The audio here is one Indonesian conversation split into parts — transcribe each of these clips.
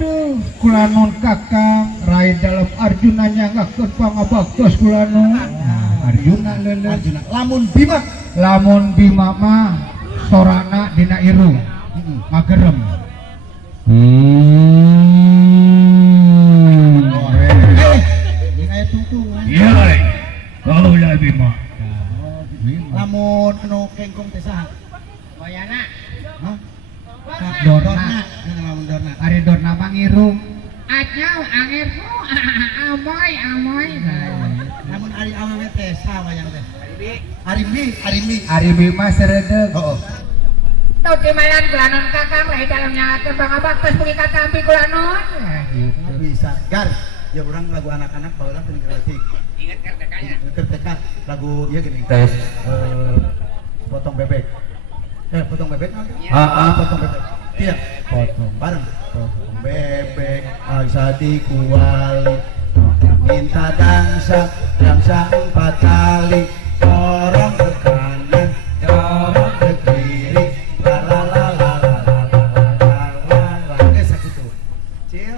Aduh, kulanon kakang rai dalam Arjunanya ngakeun pangabaktos kulanon. Nah, Arjuna leuleuh. Arjuna. Lamun Bima mah sorana dina irung. Ngagerem. Ini aya tungtung. Iya. Kaula Bima. Lamun anu kengkong teh saha? Wayana. Hah? Dorna. Lamun dorna. Ari dorna mah ngirung. Acau angirku amoy. Lamun ari awewe teh saha wayang teh? Arimbi. Ari Bima seredeg. Heeh. Tau timalan kulanon kakang lahi dalamnya tembang abaktos mugi katampi kulanon. Bisa. Gar, ya urang lagu anak-anak baheula teu kreatif. Ingat kertekanya. Ketika lagu ieu gini. Tes. Potong bebek. Potong bebek nanti? Potong bebek. Iya. Potong bareng. Potong bebek, asa dikuali. Minta dangsa 4 kali. Dorong ke kanan, dorong ke kiri. Lalalalalalalalalala. Sakitu. Cil.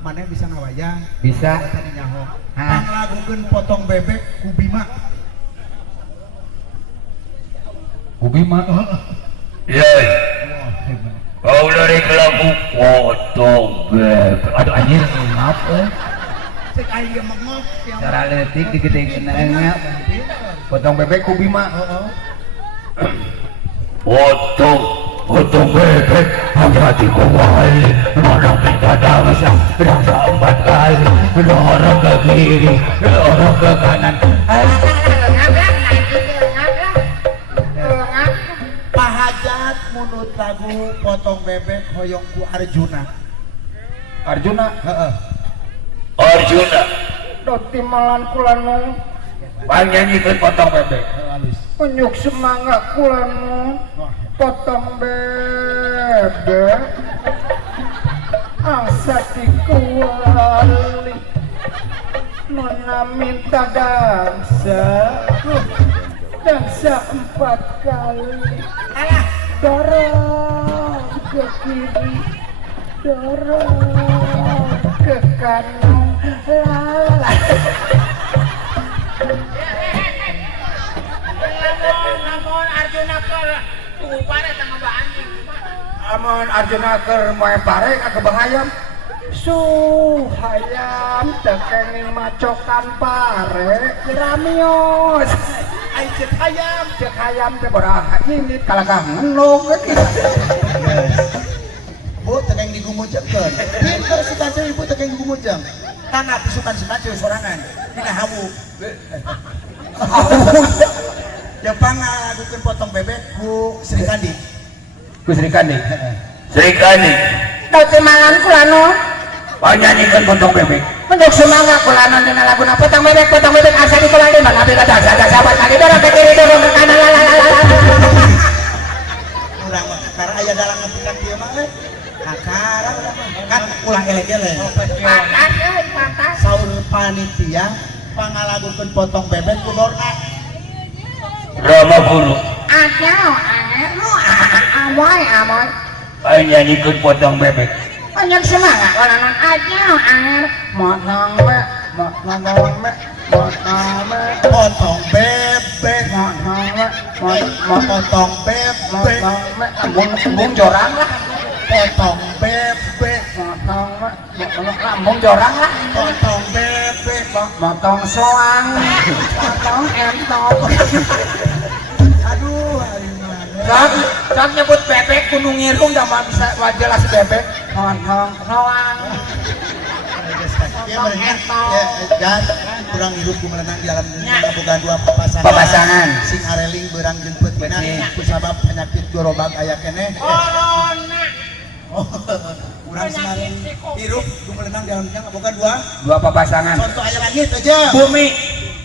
Mana bisa ngawayang? Bisa. Tadi nyaho. Panglagukeun potong bebek ku Bima. Bima. Yai, kau dari lagu potong bebek. Aduh anjir, maaf Cek aing ge mengok. Cara leutik digedekeun nya. Potong bebek ku Bima. Potong bebek hati kuali. Nodong minta dangsa 4 kali. Dorong ke kiri, dorong ke kanan. Pahajat menurut lagu potong bebek hoyong ku Arjuna. Arjuna. Heeh. Arjuna, Doti malan kulanon. panyanyikan potong bebek. Unyuk semangat kulanon. Potong bebek. Asa dikuali. Nona minta dansa 4 kali. Dorong ke kiri, dorong ke kanan. Namun Arjuna ke upare tangga anjing. Amun Arjuna keur moe pare ka kebahayam. Hayam tekeng macokan pare keramios. Ai cek hayam teh baraha ini kalagah ngenog ge. Bu tekeng digumujengkeun. Pinter si kancil ibu tekeng digumujeng. Tanah pisukan si kancil sorangan. Dina hawu. Ya pangagukeun potong bebek ku Sri Kandi. Ku Sri Kandi. Sri Kandi, Tau timalan kulanon. panyanyikan potong bebek. Untuk semangat kulanon dina laguna potong bebek asa dikuali mengambil ke dasa 4 kali dorong ke kiri dorong ke kanan. Urang mah karena aya dalang ngepikan kieu mah Akara kan ulah elek-elek. Pantas. Saur panitia pangalagukeun potong bebek ku Dorna. Rama Guru, Acau amoy. panyanyikan potong bebek. Banyak semangat kulanon acau angir. Potong bebek, potong bebek, Embung jorang lah. potong bebek, Embung jorang lah. potong bebek. Motong soang. Potong entop. Aduh, hari mana? Saat nyebut bebek gunung ngirung dah mah bisa jelas bebek. Motong soang. Ya mereka ya kurang hidup kumelenang di alam dunia bukan 2 papasangan. Papasangan. Sing areling berang jemput menang kusabab penyakit gorobak aya keneh. Corona. Kurang sing hidup kumelenang di alam dunia bukan 2. Dua papasangan. Contoh aya langit aja. Bumi.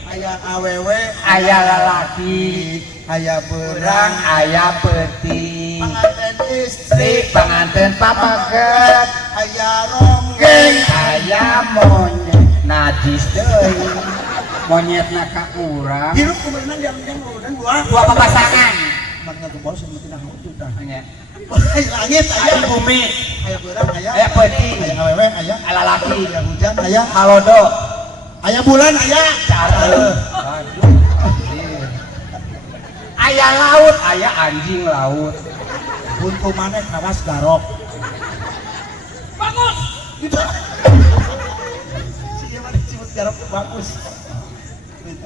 Aya awewe, Aya lalaki. aya berang, Berang aya peti. panganten istri, Istri panganten papaget. aya ronggeng. Geng aya monyet. Najis deui. Monyetna ka urang. Hidup kumelenang di alam dunia bukan 2. Dua papasangan. Mangga gembos mungkin aku tah. Nya. Langit aya bumi aya beurang aya aya peti aya awewe aya aya lalaki aya hujan aya halodo aya bulan aya Aya laut, aya anjing laut. buntu maneh kawas garok Bagus. sieu mah disebut garok bagus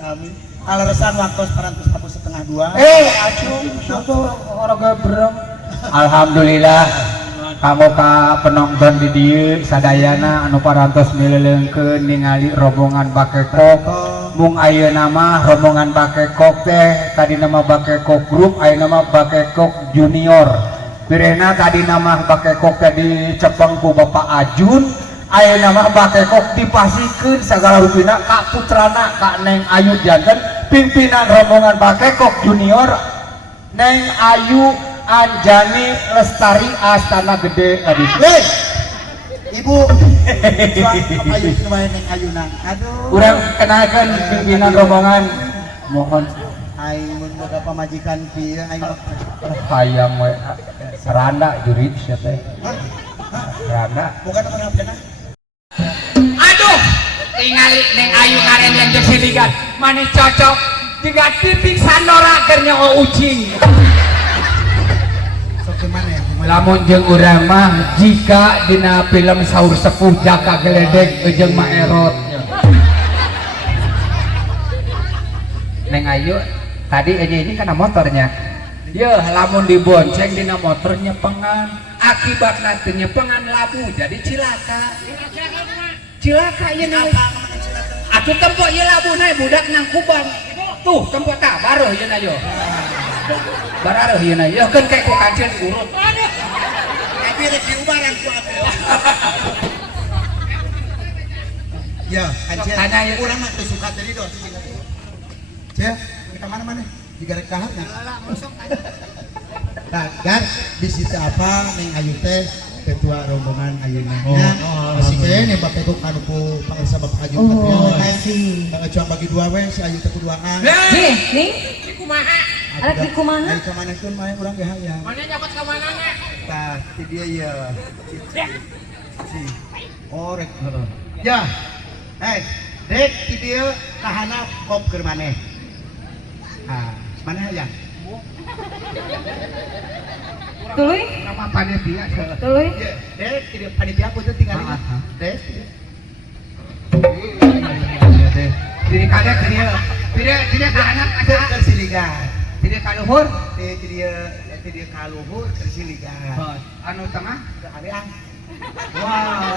amin aleresan waktu 1,5 Acung, syukur orang gebrem. Alhamdulillah kamu ka penonton di dieu sadayana anu parantos mileleungkeun ningali rombongan Bakekok. Mung ayeuna mah rombongan Bakekok teh tadi nama Bakekok Group, ayeuna mah Bakekok Junior. Birena tadi nama Bakekok teh dicepeng ku Bapak Ajun, ayeuna mah Bakekok dipasikeun sagala rupina ka putrana ka Neng Ayu janten pimpinan rombongan Bakekok Junior Neng Ayu Anjani Lestari Astana Gede tadi. Ibu ayu kemarin yang ayunan aduh Urang kenalkan pimpinan rombongan mohon aing mun boga pamajikan pieu aing hayang we seranda jurit sia teh. Seranda. bukan kenapa aduh tingali Neng Ayu karen yang jeung siligan manis cocok jika titik sandora keur nyaho ucing sok kemana ya Lamun jeung urang mah jika dina film Saur Sepuh Jaka Geledek jeung Maerot. Neng Ayu tadi aja ini karena motornya. Ya lamun dibonceng dina motor nyepengan, akibatna teu nyepengan labu jadi cilaka. Cilaka ieu naon? Atuh tempo ieu labuna budak nang kubang. Tuh tempo tah baruh ieu na yo. Barareuh ieu na yo keun kae ku kancil urut. tapi rek diubaran ku abdi ya kancil Tanya ya. urang mah teu suka tadi doh Cek, kita mana-mana di garek kahatnya nah kan bisi teh apa Neng Ayu teh ketua rombongan ayeuna masih kayaknya nih Bapak Kok anu ku pangarsa Bapak Ajun cuang bagi dua we si Ayu teh kuduaan Nih, kumaha arek di kumaha? dari kemanakeun mah urang ge hayang mana nyokot ka mana nya tah ti dia ya si orek ya dek ti dia kahana kop keur maneh mana hayang Tuluy, Nama panitia tuluy. ya dek ti dia panitia aku tuh tinggal dek diri kadek diri anak ada tersiligan diri kaluhur ti dia kaluhur tersiligan anu tengah areang wah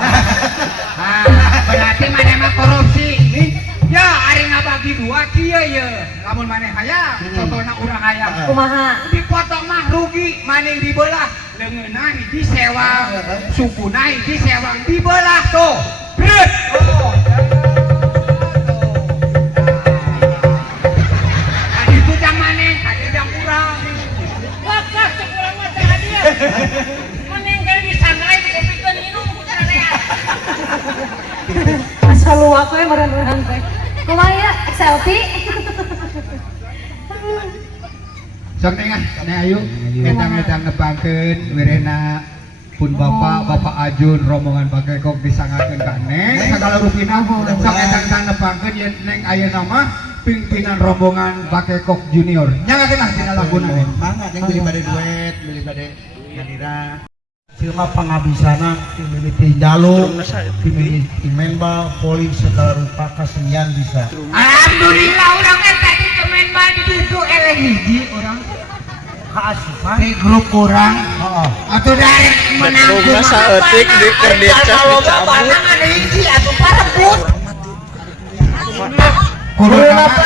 berarti mana mah korupsi ya ari ngabagi dua kieu ye lamun maneh hayang contohna urang hayang Kumaha? dipotong mah rugi maneh dibelah leungeunna hiji sewa sukuna hiji sewa dibelah tuh beut tadi itu jang maneh tadi jang urang wakah cek urang mah teh hadiah maneh geus disangrai dipikeun minum ku tararean Asal luak we meureun-meureun teh. Kumaha ya? Selfie? sok tengah Neng Ayu edang-edang nepangkeun wirena pun Bapak Ajun rombongan Bakekok disangakeun ka Neng sagala rupina sok edang-edang nepangkeun yen Neng ayeuna mah pimpinan rombongan Bakekok Junior nyangakeun ah dina laguna Neng mangga Neng beli bade duet beli bade ngadira Silma pengabisana timiliti jalur timiliti menbal polis segala rupa kesenian bisa alhamdulillah urang teh tadi kemen bal di ditu eleh hiji urang keasupan di grup urang atuh dari menang saeutik di keur dicabut panang ada hiji atuh parebut kudu apa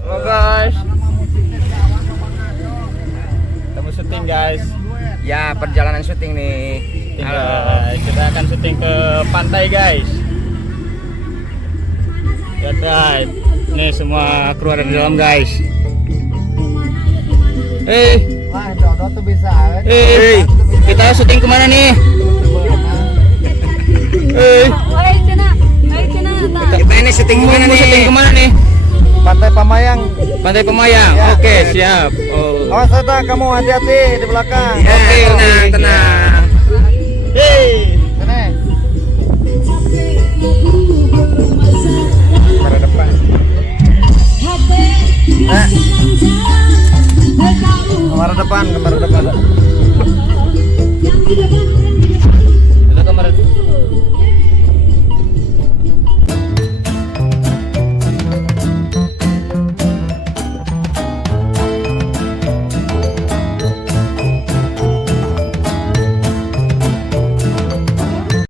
Halo guys, kita syuting guys. ya perjalanan syuting nih Guys, kita akan syuting ke pantai guys. Lihat guys, nih semua kru ada di dalam guys. wah dodo tuh bisa Kita syuting kemana nih? Ayo cenah. Kita ini syuting kemana nih? Syuting kemana nih? pantai Pemayang. Pantai Pemayang. Ya. Oke, siap. Oh. Awas Eta, kamu hati-hati di belakang. Oke, tenang. Hei, sana. Pada depan. Kamar depan.